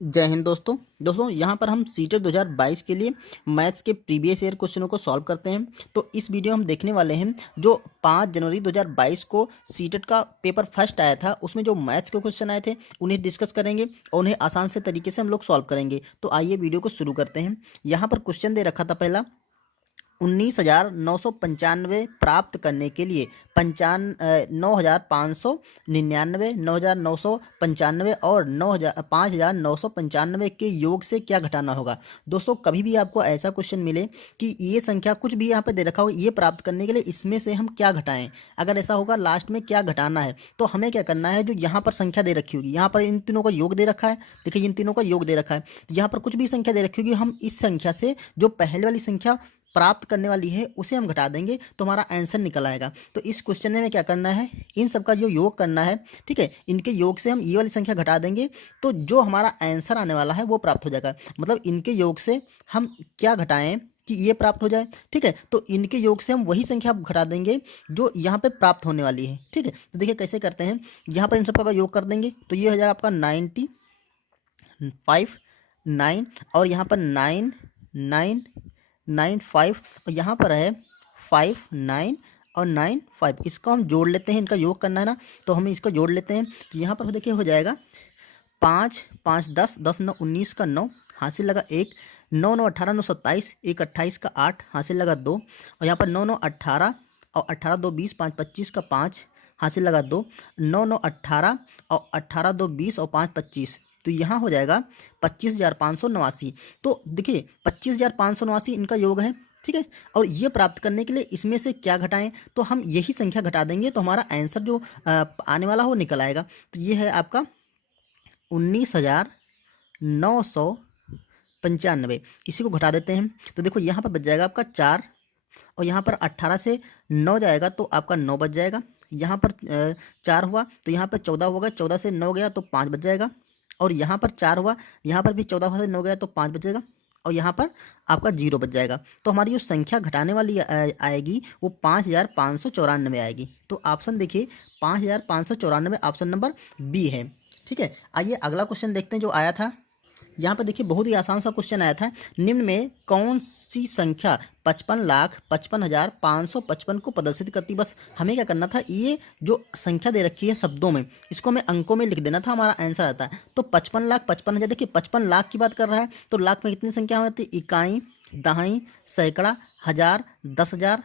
जय हिंद दोस्तों यहाँ पर हम सीटेट 2022 के लिए मैथ्स के प्रीवियस ईयर क्वेश्चनों को सॉल्व करते हैं। तो इस वीडियो हम देखने वाले हैं जो 5 जनवरी 2022 को सीटेट का पेपर फर्स्ट आया था, उसमें जो मैथ्स के क्वेश्चन आए थे उन्हें डिस्कस करेंगे और उन्हें आसान से तरीके से हम लोग सॉल्व करेंगे। तो आइए वीडियो को शुरू करते हैं। यहाँ पर क्वेश्चन दे रखा था पहला, 19,995 प्राप्त करने के लिए 9,599, 9,995 और 5,995 के योग से क्या घटाना होगा। दोस्तों कभी भी आपको ऐसा क्वेश्चन मिले कि ये संख्या कुछ भी यहाँ पे दे रखा हो, ये प्राप्त करने के लिए इसमें से हम क्या घटाएं, अगर ऐसा होगा लास्ट में क्या घटाना है, तो हमें क्या करना है, जो यहाँ पर संख्या दे रखी होगी, यहाँ पर इन तीनों का योग दे रखा है, देखिए इन तीनों का योग दे रखा है, तो यहाँ पर कुछ भी संख्या दे रखी होगी, हम इस संख्या से जो पहले वाली संख्या प्राप्त करने वाली है उसे हम घटा देंगे तो हमारा आंसर निकल आएगा। तो इस क्वेश्चन में क्या करना है, इन सब का जो योग करना है, ठीक है, इनके योग से हम ये वाली संख्या घटा देंगे तो जो हमारा आंसर आने वाला है वो प्राप्त हो जाएगा। मतलब इनके योग से हम क्या घटाएं कि ये प्राप्त हो जाए, ठीक है, तो इनके योग से हम वही संख्या घटा देंगे जो यहाँ पे प्राप्त होने वाली है। ठीक है, तो देखिए कैसे करते हैं, यहाँ पर इन सब का योग कर देंगे तो ये हो जाएगा आपका 95 9 और यहाँ पर 9 9 9 5 और यहाँ पर है 5 9 और 9 5, इसको हम जोड़ लेते हैं, इनका योग करना है ना, तो हम इसको जोड़ लेते हैं। तो यहाँ पर देखिए हो जाएगा 5 5 10 10 9 19 का 9, हासिल लगा 1, 9 9 18 9 27, 1 28 का 8, हासिल लगा 2 और यहाँ पर 9 9 18 और 18 2 20 5 25 का 5, हासिल लगा 2, 9 9 18 और 18 2 20 और 5 25, तो यहाँ हो जाएगा 25,589। तो देखिए 25,589 इनका योग है, ठीक है, और ये प्राप्त करने के लिए इसमें से क्या घटाएं, तो हम यही संख्या घटा देंगे तो हमारा आंसर जो आने वाला हो निकल आएगा। तो ये है आपका 19,995, इसी को घटा देते हैं तो देखो यहाँ पर बच जाएगा आपका 4 और यहाँ पर 18 से 9 जाएगा तो आपका 9 बच जाएगा। यहाँ पर 4 हुआ तो यहाँ पर 14 होगा, 14 से 9 गया तो 5 बच जाएगा और यहाँ पर 4 हुआ, यहाँ पर भी 14 से 9 गया तो 5 बचेगा और यहाँ पर आपका 0 बच जाएगा। तो हमारी जो संख्या घटाने वाली आएगी वो 5,594 आएगी। तो ऑप्शन देखिए 5,594 ऑप्शन नंबर बी है। ठीक है, आइए अगला क्वेश्चन देखते हैं जो आया था। यहाँ पर देखिए बहुत ही आसान सा क्वेश्चन आया था, निम्न में कौन सी संख्या 55,55,555 को प्रदर्शित करती। बस हमें क्या करना था, ये जो संख्या दे रखी है शब्दों में, इसको हमें अंकों में लिख देना था, हमारा आंसर आता है। तो 55,55,000, देखिए 55 लाख की बात कर रहा है तो लाख में कितनी संख्या होती है, इकाई, दहाई, सैकड़ा, हज़ार, 10,000,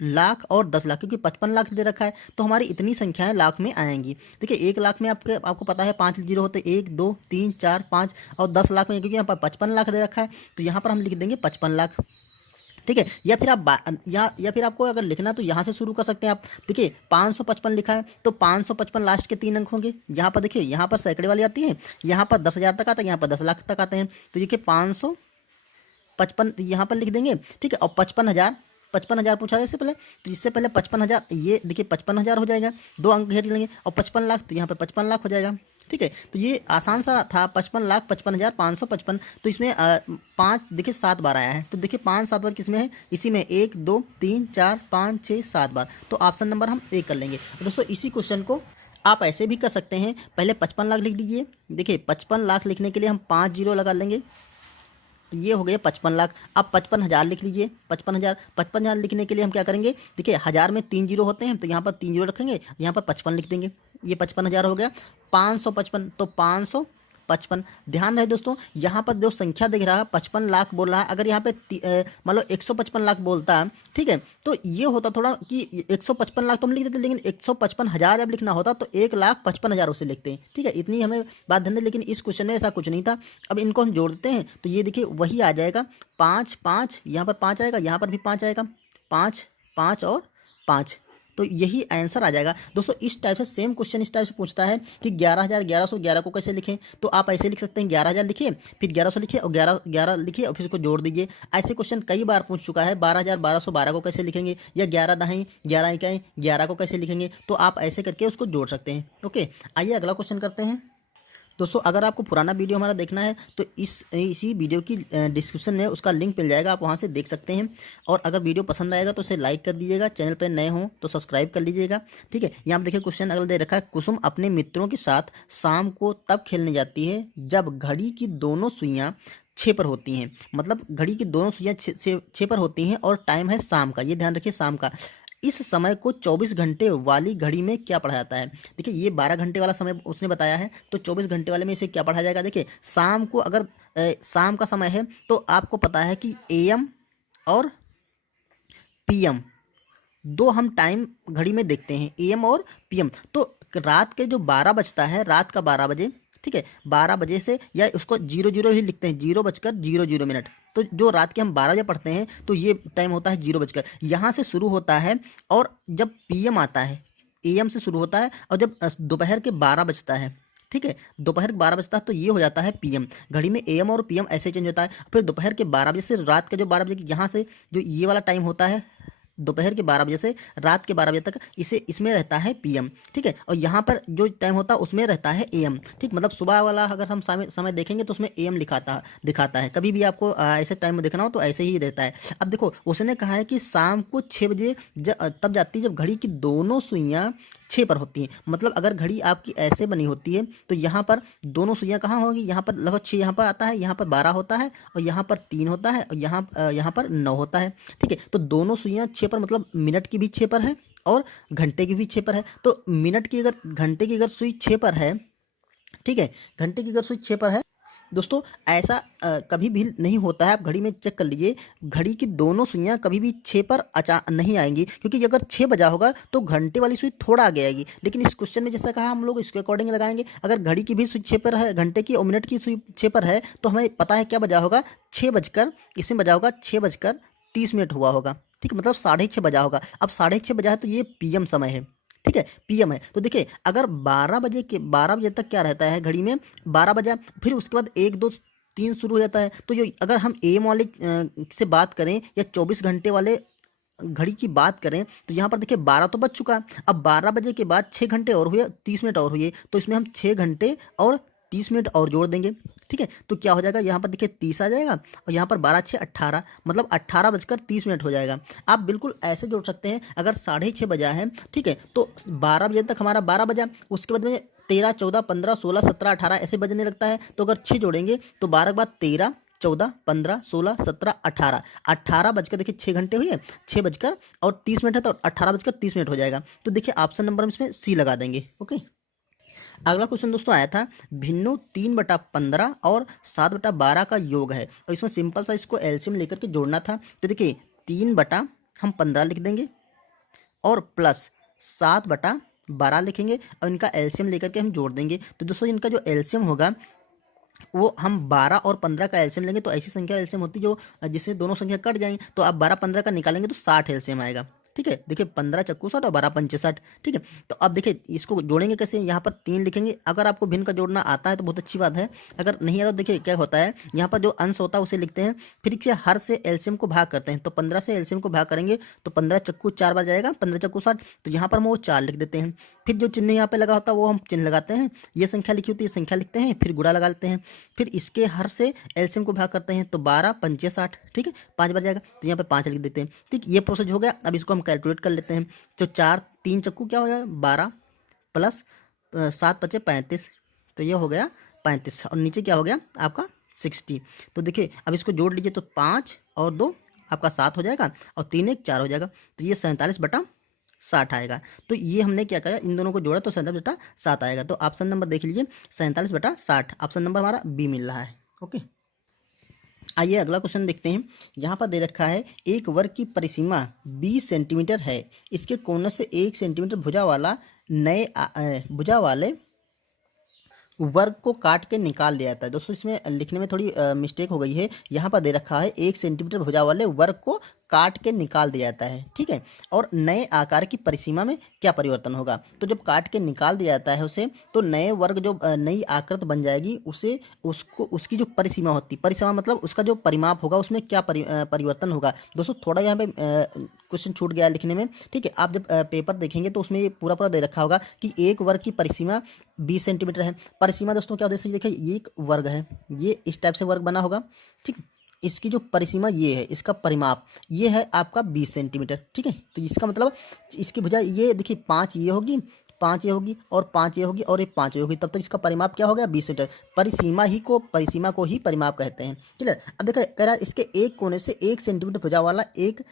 लाख और 10 लाख, क्योंकि 55 लाख दे रखा है तो हमारी इतनी संख्याएं लाख में आएंगी। देखिए 1 लाख में आपको पता है 5 जीरो होते, 1 2 3 4 5, और 10 लाख में क्योंकि यहाँ पर 55 लाख दे रखा है तो यहाँ पर हम लिख देंगे 55 लाख। ठीक है, या फिर आप या फिर आपको अगर लिखना तो यहाँ से शुरू कर सकते हैं आप। देखिए 555 लिखा है तो 555 लास्ट के 3 अंक होंगे। यहाँ पर देखिए, यहाँ पर सैकड़े वाली आती है, यहाँ पर 10,000 तक आता है, यहाँ पर 10 लाख तक आते हैं, तो देखिए 555 यहाँ पर लिख देंगे। ठीक है, और 55,000 पूछा इससे पहले, तो इससे पहले 55,000, ये देखिए 55,000 हो जाएगा, 2 अंक घेर लेंगे, और 55 लाख तो यहाँ पे 55 लाख हो जाएगा। ठीक है, तो ये आसान सा था, 55,55,555। तो इसमें 5 देखिए 7 बार आया है, तो देखिए 5 7 बार किसमें है, इसी में 1 2 3 4 5 6 7 बार, तो ऑप्शन नंबर हम ए कर लेंगे। दोस्तों इसी क्वेश्चन को आप ऐसे भी कर सकते हैं, पहले 55 लाख लिख लीजिए। देखिए 55 लाख लिखने के लिए हम 5 जीरो लगा लेंगे, ये हो गया 55 लाख। अब 55,000 लिख लीजिए, 55,000 लिखने के लिए हम क्या करेंगे, देखिए हज़ार में 3 जीरो होते हैं तो यहाँ पर 3 जीरो रखेंगे, यहाँ पर 55 लिख देंगे, ये 55,000 हो गया। 555 तो 555, ध्यान रहे दोस्तों, यहाँ पर जो संख्या दिख रहा है 55 लाख बोल रहा है, अगर यहाँ पे मान लो 155 लाख बोलता है, ठीक है, तो ये होता थोड़ा कि 155 लाख तो हम लिख देते, लेकिन 155,000 जब लिखना होता तो 1,55,000 उसे लिखते हैं। ठीक है, इतनी हमें बात ध्यान दें, लेकिन इस क्वेश्चन में ऐसा कुछ नहीं था। अब इनको हम जोड़ते हैं तो ये देखिए वही आ जाएगा, 5 5, यहाँ पर 5 आएगा, यहाँ पर भी 5 आएगा, 5 5 और 5, तो यही आंसर आ जाएगा। दोस्तों इस टाइप से सेम क्वेश्चन इस टाइप से पूछता है कि 11,1111 को कैसे लिखें, तो आप ऐसे लिख सकते हैं, 11,000 लिखिए, फिर 1100 लिखिए और 11 लिखिए और फिर उसको जोड़ दीजिए। ऐसे क्वेश्चन कई बार पूछ चुका है, 12,1212 को कैसे लिखेंगे, या 11 दहाई 11 इकाई 11 को कैसे लिखेंगे, तो आप ऐसे करके उसको जोड़ सकते हैं। ओके, आइए अगला क्वेश्चन करते हैं। दोस्तों अगर आपको पुराना वीडियो हमारा देखना है तो इसी वीडियो की डिस्क्रिप्शन में उसका लिंक मिल जाएगा, आप वहां से देख सकते हैं। और अगर वीडियो पसंद आएगा तो उसे लाइक कर दीजिएगा, चैनल पर नए हों तो सब्सक्राइब कर लीजिएगा। ठीक है, यहाँ पर देखिए क्वेश्चन अगला दे रखा है, कुसुम अपने मित्रों के साथ शाम को तब खेलने जाती है जब घड़ी की दोनों सुइयां 6 पर होती हैं। मतलब घड़ी की दोनों सुइयां 6 पर होती हैं और टाइम है शाम का, ये ध्यान रखिए शाम का। इस समय को 24 घंटे वाली घड़ी में क्या पढ़ा जाता है? देखिए ये 12 घंटे वाला समय उसने बताया है, तो 24 घंटे वाले में इसे क्या पढ़ा जाएगा? देखिए शाम को अगर शाम का समय है तो आपको पता है कि AM और PM दो हम टाइम घड़ी में देखते हैं, AM और PM। तो रात के जो 12 बजता है, रात का 12 बजे, ठीक है, 12 बजे से, या उसको 00 ही लिखते हैं, 0:00 तो जो रात के हम 12 बजे पढ़ते हैं तो ये टाइम होता है 0 बजकर, यहाँ से शुरू होता है। और जब PM आता है, AM से शुरू होता है, और जब दोपहर के 12 बजता है, ठीक है, दोपहर के 12 बजता है तो ये हो जाता है PM। घड़ी में AM और PM ऐसे चेंज होता है। फिर दोपहर के 12 बजे से रात के जो 12 बजे, यहाँ से जो ये वाला टाइम होता है दोपहर के 12 बजे से रात के 12 बजे तक, इसमें रहता है PM। ठीक है, और यहाँ पर जो टाइम होता है उसमें रहता है AM। ठीक, मतलब सुबह वाला अगर हम समय देखेंगे तो उसमें AM दिखाता है। कभी भी आपको ऐसे टाइम में देखना हो तो ऐसे ही रहता है। अब देखो उसने कहा है कि शाम को 6 बजे तब जाती है जब घड़ी की दोनों सुइयां 6 पर होती हैं। मतलब अगर घड़ी आपकी ऐसे बनी होती है तो यहाँ पर दोनों सुइयां कहाँ होगी? यहाँ पर लगभग 6 यहाँ पर आता है, यहाँ पर 12 होता है, और यहाँ पर 3 होता है, और यहाँ पर 9 होता है। ठीक है, तो दोनों सुइयां 6 पर, मतलब मिनट की भी 6 पर है और घंटे की भी 6 पर है। तो घंटे की अगर सुई 6 पर है, ठीक है, घंटे की अगर सुई 6 पर है दोस्तों, ऐसा कभी भी नहीं होता है। आप घड़ी में चेक कर लीजिए, घड़ी की दोनों सुइयां कभी भी 6 पर नहीं आएंगी, क्योंकि अगर 6 बजा होगा तो घंटे वाली सुई थोड़ा आगे आएगी। लेकिन इस क्वेश्चन में जैसा कहा हम लोग इसके अकॉर्डिंग लगाएंगे। अगर घड़ी की भी सुई 6 पर है, घंटे की और मिनट की सुई 6 पर है, तो हमें पता है क्या बजा होगा, 6 बजकर, इसमें बजा होगा 6:30 हुआ होगा। ठीक है, मतलब 6:30 बजा होगा। अब 6:30 बजा है तो ये PM समय है। ठीक है, PM है। तो देखिए अगर 12 बजे तक क्या रहता है घड़ी में, 12 बजा, फिर उसके बाद 1 2 3 शुरू हो जाता है। तो जो अगर हम AM वाले से बात करें या 24 घंटे वाले घड़ी की बात करें तो यहाँ पर देखिए 12 तो बज चुका। अब 12 बजे के बाद 6 घंटे और हुए, 30 मिनट और हुए, तो इसमें हम 6 घंटे और 30 मिनट और जोड़ देंगे। ठीक है, तो क्या हो जाएगा, यहाँ पर देखिए 30 आ जाएगा, और यहाँ पर 12 6 18, मतलब 18:30 हो जाएगा। आप बिल्कुल ऐसे जोड़ सकते हैं। अगर 6:30 बजा है, ठीक है, तो 12 बजे तक हमारा 12 बजा, उसके बाद में 13 14 15 16 17 18 ऐसे बजने लगता है। तो अगर 6 जोड़ेंगे तो 12 के बाद 13 14 15 16 17 18, 18 बजकर, देखिए 6 घंटे हुए, 6:30 है तो 18:30 हो जाएगा। तो देखिए ऑप्शन नंबर हम इसमें C लगा देंगे। ओके, अगला क्वेश्चन दोस्तों आया था, भिन्नो 3/15 और 7/12 का योग है, और इसमें सिंपल सा इसको एलसीएम लेकर के जोड़ना था। तो देखिए 3 हम 15 लिख देंगे और प्लस 7/12 लिखेंगे, और इनका एलसीएम लेकर के हम जोड़ देंगे। तो दोस्तों इनका जो एलसीएम होगा वो हम 12 और 15 का एलसीएम लेंगे, तो ऐसी संख्या एलसीएम होती जो जिसमें दोनों संख्या कट जाएंगी। तो आप 12 15 का निकालेंगे तो 60 एलसीएम आएगा। ठीक है, देखिए 15 चक्कू 60 और 12 पंचे 60। ठीक है, तो अब देखिए इसको जोड़ेंगे कैसे, यहाँ पर 3 लिखेंगे। अगर आपको भिन्न का जोड़ना आता है तो बहुत अच्छी बात है, अगर नहीं आता तो देखिए क्या होता है, यहाँ पर जो अंश होता है उसे लिखते हैं, फिर से हर से एलसीएम को भाग करते हैं। तो 15 से एलसीएम को भाग करेंगे तो 15 चक्कू 4 बार जाएगा, 15 चक्कू 60, तो यहाँ पर हम वो 4 लिख देते हैं। फिर जो चिन्ह यहाँ पे लगा होता है वो हम चिन्ह लगाते हैं, ये संख्या लिखी होती है संख्या लिखते हैं, फिर गुणा लगा लेते हैं, फिर इसके हर से एलसीएम को भाग करते हैं, तो 12 पंचे 60। ठीक है, 5 बार जाएगा तो यहाँ पे 5 लिख देते हैं। ठीक, ये प्रोसेस हो गया। अब इसको हम कैलकुलेट कर लेते हैं। तो 4 3 चक्कू क्या हो जाएगा 12 प्लस 7 5 35, तो ये हो गया 35, और नीचे क्या हो गया आपका 60। तो देखिए अब इसको जोड़ लीजिए, तो 5 और 2 आपका 7 हो जाएगा, और 3 1 4 हो जाएगा, तो ये 47/60 आएगा। तो ये हमने क्या करा, इन दोनों को जोड़ा तो 47/60 आएगा। तो ऑप्शन नंबर देख लीजिए 47/60, ऑप्शन नंबर हमारा B मिल रहा है। ओके, आइए अगला क्वेश्चन देखते हैं। यहाँ पर दे रखा है, एक वर्ग की परिसीमा 20 सेंटीमीटर है, इसके कोने से 1 सेंटीमीटर भुजा वाले वर्ग को काट के निकाल दिया जाता है। दोस्तों इसमें लिखने में थोड़ी मिस्टेक हो गई है। यहाँ पर दे रखा है 1 सेंटीमीटर भुजा वाले वर्ग को काट के निकाल दिया जाता है, ठीक है। और नए आकार की परिसीमा में क्या परिवर्तन होगा, तो जब काट के निकाल दिया जाता है उसे, तो नए वर्ग जो नई आकृत बन जाएगी उसे, उसको उसकी जो परिसीमा होती, परिसीमा मतलब उसका जो परिमाप होगा उसमें क्या परिवर्तन होगा। दोस्तों थोड़ा यहाँ पे क्वेश्चन छूट गया लिखने में, ठीक है। आप जब पेपर देखेंगे तो उसमें ये पूरा पूरा दे रखा होगा कि एक वर्ग की परिसीमा 20 सेंटीमीटर है। परिसीमा दोस्तों क्या होती है, देखिए ये एक वर्ग है, ये इस टाइप से वर्ग बना होगा, ठीक। इसकी जो परिसीमा ये है, इसका परिमाप ये है आपका 20 सेंटीमीटर, ठीक है। तो इसका मतलब इसकी भुजा ये देखिए 5 ये होगी, 5 ये होगी और 5 ये होगी और ये 5 ये होगी, तब तक इसका परिमाप क्या हो गया 20 सेंटीमीटर। परिसीमा को ही परिमाप कहते हैं, क्लियर। अब देखिए कह रहा है इसके एक कोने से 1 सेंटीमीटर भुजा वाला एक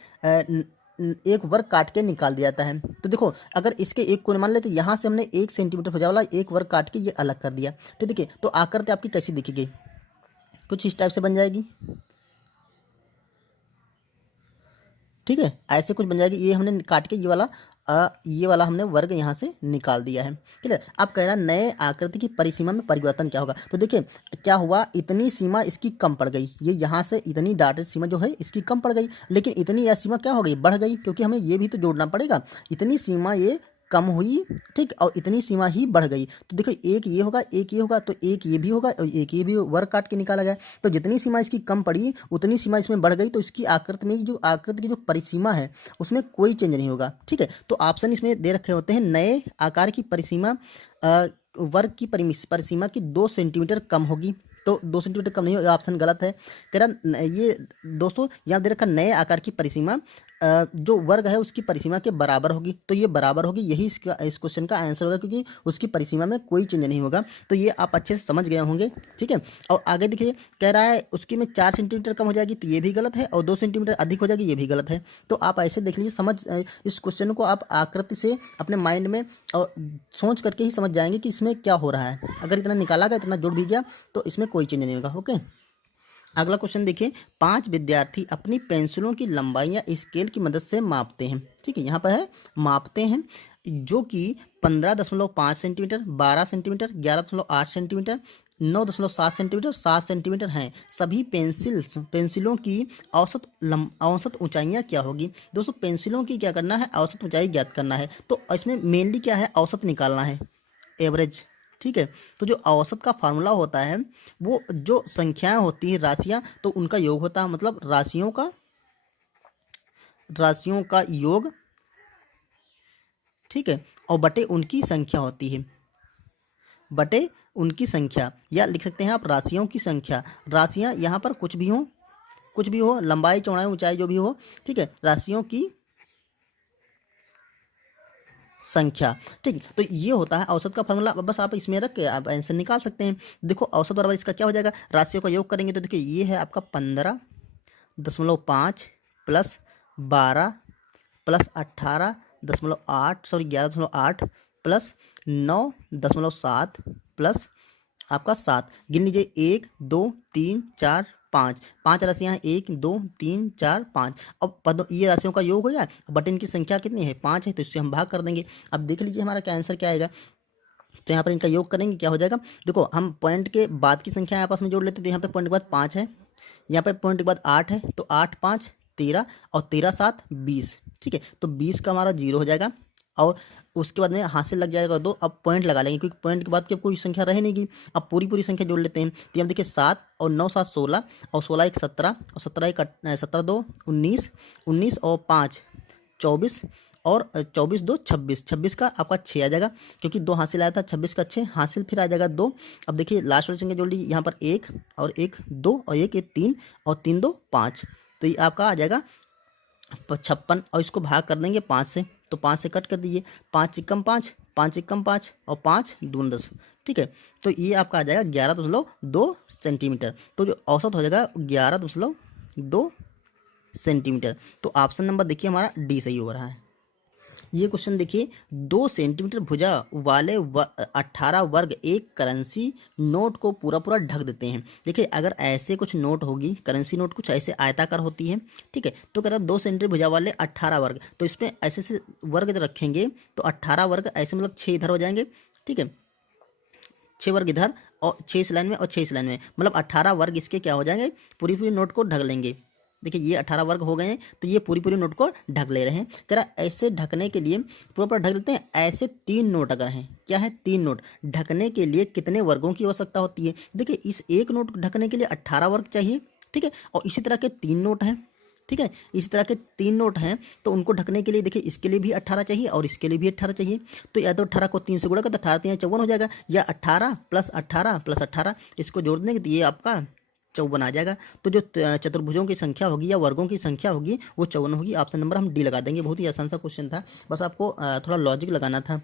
वर्ग काट के निकाल दिया जाता है। तो देखो अगर इसके एक कोने मान लेते, यहाँ से हमने 1 सेंटीमीटर भुजा वाला एक वर्ग काट के ये अलग कर दिया, तो देखिए तो आकृति आपकी कैसी दिखेगी, कुछ इस टाइप से बन जाएगी, ठीक है। ऐसे कुछ बन जाएगी, ये हमने काट के ये वाला हमने वर्ग यहाँ से निकाल दिया है, क्लियर। अब कह रहा है नए आकृति की परिसीमा में परिवर्तन क्या होगा, तो देखिए क्या हुआ, इतनी सीमा इसकी कम पड़ गई, ये यहाँ से इतनी डाटेड सीमा जो है इसकी कम पड़ गई, लेकिन इतनी यह सीमा क्या हो गई, बढ़ गई, क्योंकि हमें ये भी तो जोड़ना पड़ेगा। इतनी सीमा ये कम हुई, ठीक, और इतनी सीमा ही बढ़ गई, तो देखो एक ये होगा, एक ये होगा, तो एक ये भी होगा और एक ये भी वर्ग काट के निकाला गया। तो जितनी सीमा इसकी कम पड़ी उतनी सीमा इसमें बढ़ गई, तो इसकी आकृति में जो आकृति की जो परिसीमा है उसमें कोई चेंज नहीं होगा, ठीक है। तो ऑप्शन इसमें दे रखे होते हैं, नए आकार की परिसीमा वर्ग की परिसीमा की 2 सेंटीमीटर कम होगी, तो 2 सेंटीमीटर कम नहीं होगा, ऑप्शन गलत है। कह रहा ये दोस्तों यहाँ दे रखा नए आकार की परिसीमा जो वर्ग है उसकी परिसीमा के बराबर होगी, तो ये बराबर होगी, यही इस क्वेश्चन का आंसर होगा, क्योंकि उसकी परिसीमा में कोई चेंज नहीं होगा। तो ये आप अच्छे से समझ गए होंगे, ठीक है। और आगे देखिए कह रहा है उसकी में 4 सेंटीमीटर कम हो जाएगी, तो ये भी गलत है, और 2 सेंटीमीटर अधिक हो जाएगी, ये भी गलत है। तो आप ऐसे देख लीजिए, इस क्वेश्चन को आप आकृति से अपने माइंड में और सोच करके ही समझ जाएंगे कि इसमें क्या हो रहा है। अगर इतना निकाला गया, इतना जुड़ भी गया, तो इसमें कोई चेंज नहीं होगा, ओके। अगला क्वेश्चन देखिए, 5 विद्यार्थी अपनी पेंसिलों की लंबाई या स्केल की मदद से मापते हैं, ठीक है। यहाँ पर है मापते हैं, जो कि 15.5 centimetre, 12 centimetre, 11.8 centimetre, 9.7 centimetre, 7 centimetre हैं। सभी पेंसिलों की औसत ऊंचाइयाँ क्या होगी। दोस्तों पेंसिलों की क्या करना है, औसत ऊंचाई ज्ञात करना है, तो इसमें मेनली क्या है, औसत निकालना है, एवरेज, ठीक है। तो जो औसत का फार्मूला होता है, वो जो संख्याएं होती हैं, राशियां, तो उनका योग होता है, मतलब राशियों का योग, ठीक है, और बटे उनकी संख्या होती है, बटे उनकी संख्या, या लिख सकते हैं आप राशियों की संख्या। राशियां यहाँ पर कुछ भी हो, लंबाई चौड़ाई ऊंचाई जो भी हो, ठीक है, राशियों की संख्या, ठीक। तो ये होता है औसत का फॉर्मूला, बस आप इसमें रख के आप आंसर निकाल सकते हैं। देखो औसत बराबर इसका क्या हो जाएगा, राशियों का योग करेंगे तो देखिए ये है आपका 15.5 plus 12 plus 18.8 sorry 11.8 plus 9.7 plus आपका 7, गिन लीजिए 1 2 3 4 5 राशियाँ हैं, 1 2 3 4 5। अब ये राशियों का योग हो गया, बट इनकी संख्या कितनी है, 5 है, तो इससे हम भाग कर देंगे। अब देख लीजिए हमारा क्या आंसर क्या आएगा, तो यहाँ पर इनका योग करेंगे क्या हो जाएगा, देखो हम पॉइंट के बाद की संख्या आपस में जोड़ लेते हैं, तो यहाँ पे पॉइंट के बाद 5 है, यहाँ पे पॉइंट के बाद 8 है, तो 8 5 13 और 13 7 20, ठीक है। तो 20 का हमारा 0 हो जाएगा, और उसके बाद में हासिल लग जाएगा 2। अब पॉइंट लगा लेंगे, क्योंकि पॉइंट के बाद की अब कोई संख्या रह नहीं गई। अब पूरी संख्या जोड़ लेते हैं, तो हम देखिए 7 और 9 7 16 और 16 1 17 और 17 1 17 2 19 19 और 5 24 और 24 2 26, 26 का आपका 6 आ जाएगा, क्योंकि 2 हासिल आया था, 26 का 6 हासिल फिर आ जाएगा 2। अब देखिए लास्ट वाली संख्या जोड़ लीजिए, यहाँ पर 1 और 1 2 और 1 3 और 3 2 5, तो ये आपका आ जाएगा 56, और इसको भाग कर देंगे 5 से, तो 5 से कट कर दीजिए, 5 एकम 5 5 एकम 5 और 5 दून 10, ठीक है। तो ये आपका आ जाएगा 11.2 सेंटीमीटर, तो जो औसत हो जाएगा 11.2 सेंटीमीटर। तो ऑप्शन नंबर देखिए हमारा डी सही हो रहा है। ये क्वेश्चन देखिए, 2 सेंटीमीटर भुजा वाले 18 वर्ग एक करेंसी नोट को पूरा ढक देते हैं। देखिए अगर ऐसे कुछ नोट होगी, करेंसी नोट कुछ ऐसे आयताकार होती है, ठीक है। तो कहता है 2 सेंटीमीटर भुजा वाले 18 वर्ग, तो इसमें ऐसे वर्ग जब रखेंगे तो 18 वर्ग ऐसे मतलब 6 इधर हो जाएंगे, ठीक है, 6 वर्ग इधर और 6 इस लाइन में और 6 इस लाइन में, मतलब 18 वर्ग इसके क्या हो जाएंगे, पूरी नोट को ढक लेंगे, देखिए ये 18 वर्ग हो गए हैं, तो ये पूरी पूरी नोट को ढक ले रहे हैं। कह रहा ऐसे ढकने के लिए पूरा ढक लेते हैं। ऐसे 3 नोट अगर हैं, क्या है 3 नोट ढकने के लिए कितने वर्गों की आवश्यकता होती है? देखिए इस एक नोट ढकने के लिए 18 वर्ग चाहिए, ठीक है। और इसी तरह के 3 नोट हैं, ठीक है, इसी तरह के 3 नोट हैं, तो उनको ढकने के लिए देखिए इसके लिए भी 18 चाहिए और इसके लिए भी 18 चाहिए। तो या तो 18 को 3 से गुणा कर तो 18 3 54 हो जाएगा, या 18 प्लस 18 प्लस 18 इसको जोड़ देंगे तो ये आपका 54 आ जाएगा। तो जो चतुर्भुजों की संख्या होगी या वर्गों की संख्या होगी वो 54 होगी। ऑप्शन नंबर हम डी लगा देंगे। बहुत ही आसान सा क्वेश्चन था, बस आपको थोड़ा लॉजिक लगाना था।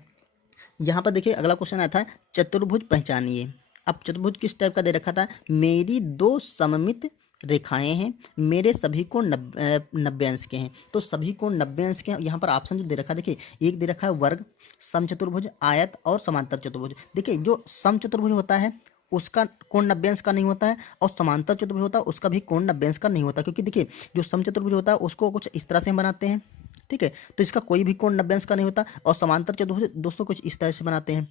यहाँ पर देखिए अगला क्वेश्चन आया था, चतुर्भुज पहचानिए। अब चतुर्भुज किस टाइप का दे रखा था? मेरी 2 सममित रेखाएं हैं, मेरे सभी कोण 90 अंश के हैं। तो सभी कोण 90 अंश के हैं। यहाँ पर ऑप्शन जो दे रखा है, देखिए एक दे रखा है वर्ग, समचतुर्भुज, आयत और समांतर चतुर्भुज। देखिए जो समचतुर्भुज होता है उसका कोण 90 अंश का नहीं होता है, और समांतर चतुर्भुज होता है उसका भी कोण 90 अंश का नहीं होता। क्योंकि देखिए जो समचतुर्भुज होता है उसको कुछ इस तरह से हम बनाते हैं, ठीक है, तो इसका कोई भी कोण 90 अंश का नहीं होता। और समांतर चतुर्भुज दोस्तों कुछ इस तरह से बनाते हैं,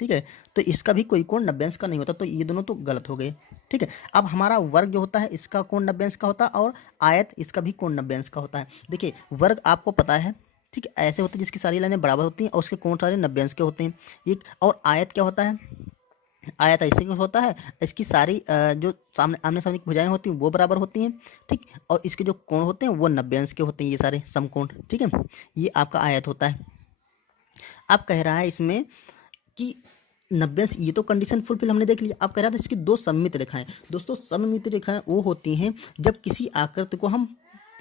ठीक है, तो इसका भी कोई कोण 90 अंश का नहीं होता। तो ये दोनों तो गलत हो गए, ठीक है। अब हमारा वर्ग जो होता है इसका कोण 90 अंश का होता है, और आयत इसका भी कोण 90 अंश का होता है। देखिए वर्ग आपको पता है, ठीक है, ऐसे होते हैं जिसकी सारी लाइनें बराबर होती हैं और उसके कोण सारे 90 अंश के होते हैं। एक और आयत क्या होता है? आयत ऐसे क्यों होता है, इसकी सारी जो सामने आमने सामने की भुजाएं होती हैं वो बराबर होती हैं, ठीक, और इसके जो कोण होते हैं वो 90 अंश के होते हैं, ये सारे समकोण, ठीक है। ये आपका आयत होता है। अब कह रहा है इसमें कि 90 अंश, ये तो कंडीशन फुलफिल हमने देख लिया। अब कह रहा था इसकी 2 सममित रेखाएं। दोस्तों सममित रेखाएं वो होती हैं जब किसी आकृति को हम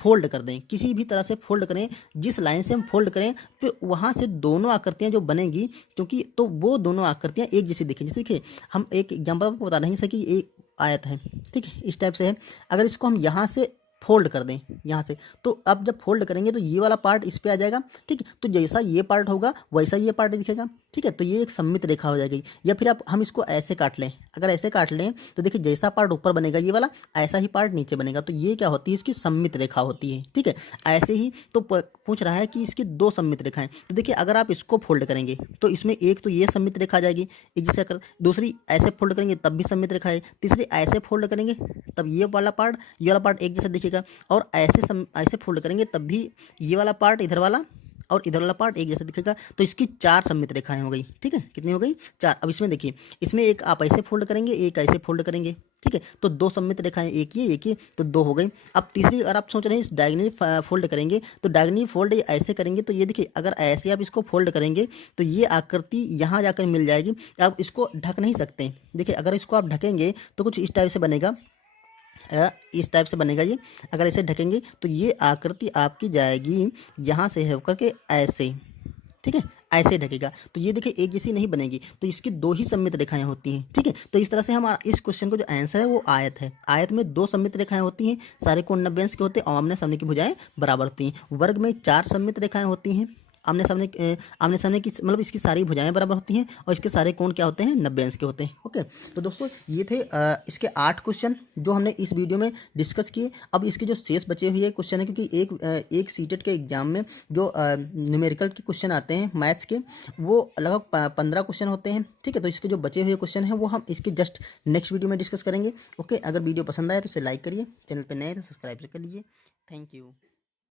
फोल्ड कर दें, किसी भी तरह से फोल्ड करें, जिस लाइन से हम फोल्ड करें फिर वहाँ से दोनों आकृतियाँ जो बनेंगी, क्योंकि तो वो दोनों आकृतियाँ एक जैसी दिखें। जैसे देखिए हम एक एग्जाम्पल आपको बता रहे हैं, जैसे कि एक आयत है, ठीक है, इस टाइप से है। अगर इसको हम यहाँ से फोल्ड कर दें यहाँ से, तो अब जब फोल्ड करेंगे तो ये वाला पार्ट इस पे आ जाएगा, ठीक है, तो जैसा ये पार्ट होगा वैसा ये पार्ट दिखेगा, ठीक है। तो ये एक सममित रेखा हो जाएगी। या फिर आप हम इसको ऐसे काट लें, अगर ऐसे काट लें तो देखिए जैसा पार्ट ऊपर बनेगा ये वाला, ऐसा ही पार्ट नीचे बनेगा। तो ये क्या होती है? इसकी सममित रेखा होती है, ठीक है। ऐसे ही तो पूछ रहा है कि इसकी 2 सममित रेखाएं। तो देखिए अगर आप इसको फोल्ड करेंगे तो इसमें एक तो ये सममित रेखा आ जाएगी, एक जैसे कर, दूसरी ऐसे फोल्ड करेंगे तब भी सममित रेखा है, तीसरी ऐसे फोल्ड करेंगे तब ये वाला पार्ट एक जैसा दिखेगा, और ऐसे फोल्ड करेंगे तब भी ये वाला पार्ट इधर वाला और इधर वाला पार्ट एक जैसा दिखेगा। तो इसकी 4 सममित रेखाएं हो गई, ठीक है। कितनी हो गई? 4। अब इसमें देखिए, इसमें एक आप ऐसे फोल्ड करेंगे, एक ऐसे फोल्ड करेंगे, ठीक है, तो 2 सममित रेखाएं, एक ये तो 2 हो गई। अब तीसरी अगर आप सोच रहे हैं इस डायगोनली फोल्ड करेंगे, तो डायगोनली फोल्ड ऐसे करेंगे तो ये देखिए अगर ऐसे आप इसको फोल्ड करेंगे तो ये आकृति यहाँ जाकर मिल जाएगी। आप इसको ढक नहीं सकते। देखिए अगर इसको आप ढकेंगे तो कुछ इस टाइप से बनेगा, इस टाइप से बनेगा ये। अगर ऐसे ढकेंगे तो ये आकृति आपकी जाएगी यहाँ से होकर के ऐसे, ठीक है, ऐसे ढकेगा। तो ये देखिए एक जैसी नहीं बनेगी, तो इसकी 2 ही सममित रेखाएं होती हैं, ठीक है। तो इस तरह से हमारा इस क्वेश्चन को जो आंसर है वो आयत है। आयत में 2 सममित रेखाएं होती हैं, सारे कोण 90 अंश के होते हैं और आमने सामने की भुजाएं बराबर होती हैं। वर्ग में 4 सममित रेखाएं होती हैं, आमने सामने की मतलब इसकी सारी भुजाएं बराबर होती हैं और इसके सारे कोण क्या होते हैं? 90 अंश के होते हैं। ओके, तो दोस्तों ये थे इसके 8 क्वेश्चन जो हमने इस वीडियो में डिस्कस किए। अब इसके जो शेष बचे हुए क्वेश्चन है, क्योंकि एक सीटेट के एग्जाम में जो न्यूमेरिकल के क्वेश्चन आते हैं मैथ्स के, वो लगभग 15 क्वेश्चन होते हैं, ठीक है। तो इसके जो बचे हुए क्वेश्चन हैं वो हम इसके जस्ट नेक्स्ट वीडियो में डिस्कस करेंगे। ओके, अगर वीडियो पसंद आए तो इसे लाइक करिए, चैनल पर नए तो सब्सक्राइब कर लीजिए। Thank you.